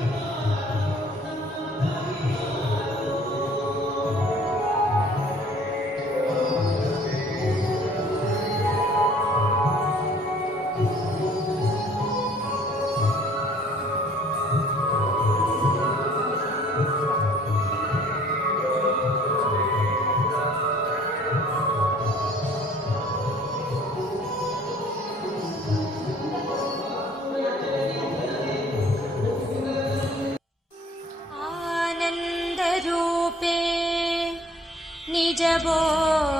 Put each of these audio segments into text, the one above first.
Yeah. निजबोधरूपे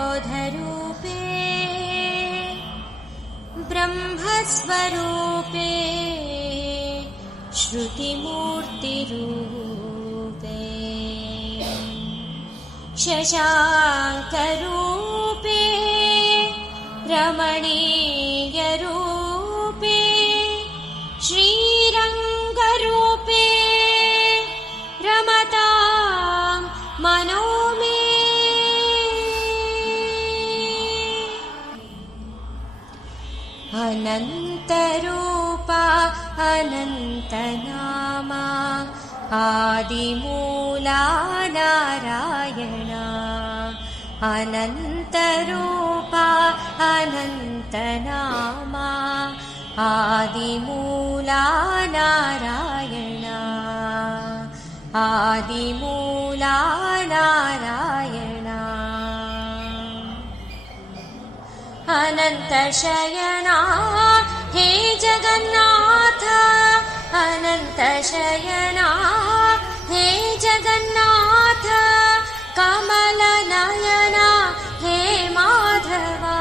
ब्रह्मस्वरूपे श्रुतिमूर्तिरूपे शशाङ्करूपे रमणीयरूपे अनन्तरूपा अनन्तनामा आदिमूला Narayana. अनन्तरूपा अनन्तनामा आदिमूला Narayana. आदिमूला Narayana अनन्तशयना। हे जगन्नाथ अनन्तशयना। हे जगन्नाथ कमलनयना। माधवा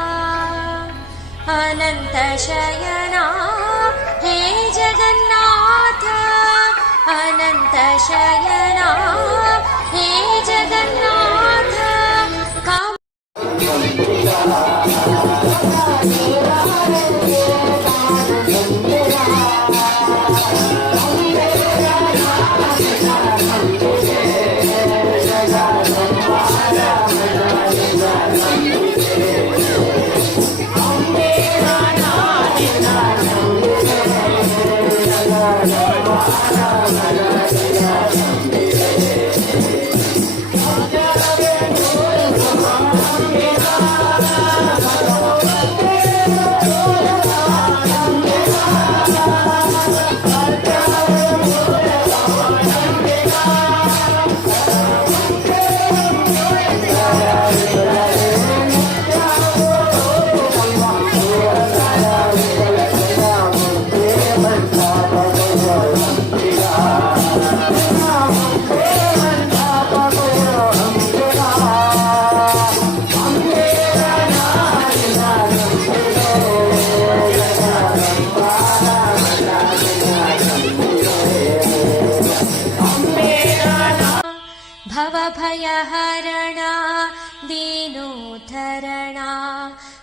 अनन्तशयना। हे जगन्नाथ अनन्तशयना। हे जगन्नाथ भवभयहरणा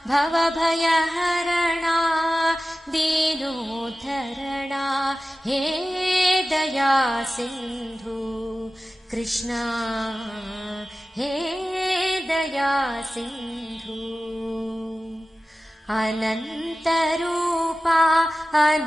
भवभयहरणा दीनोद्धरणा। हे दया सिन्धु कृष्णा हे दया सिन्धु। अनन्तरूपा अन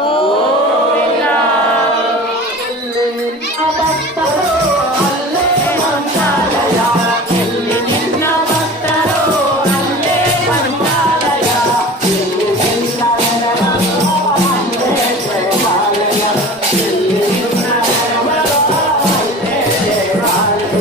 Oh!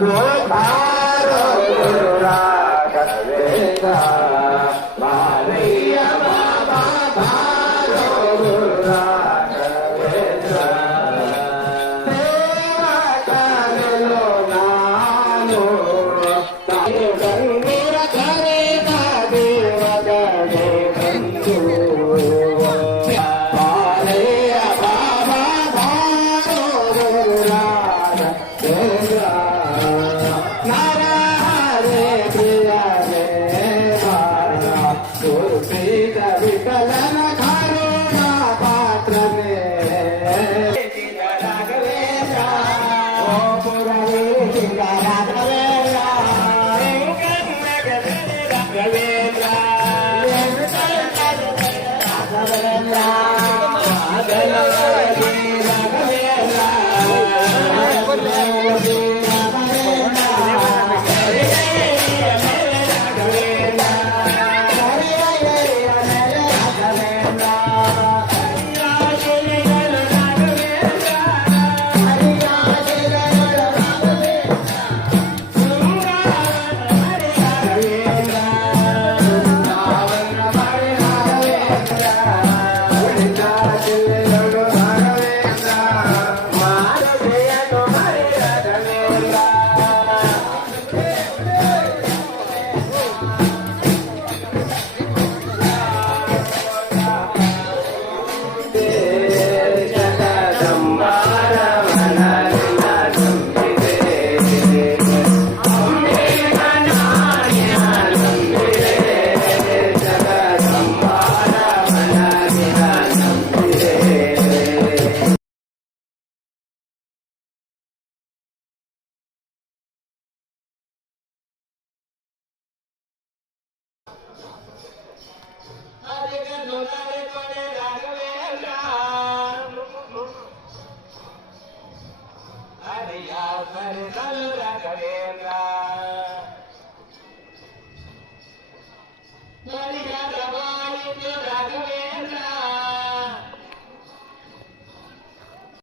గోపాల మరిదలు రఘవేంద్ర మరి రఘవాణి రఘవే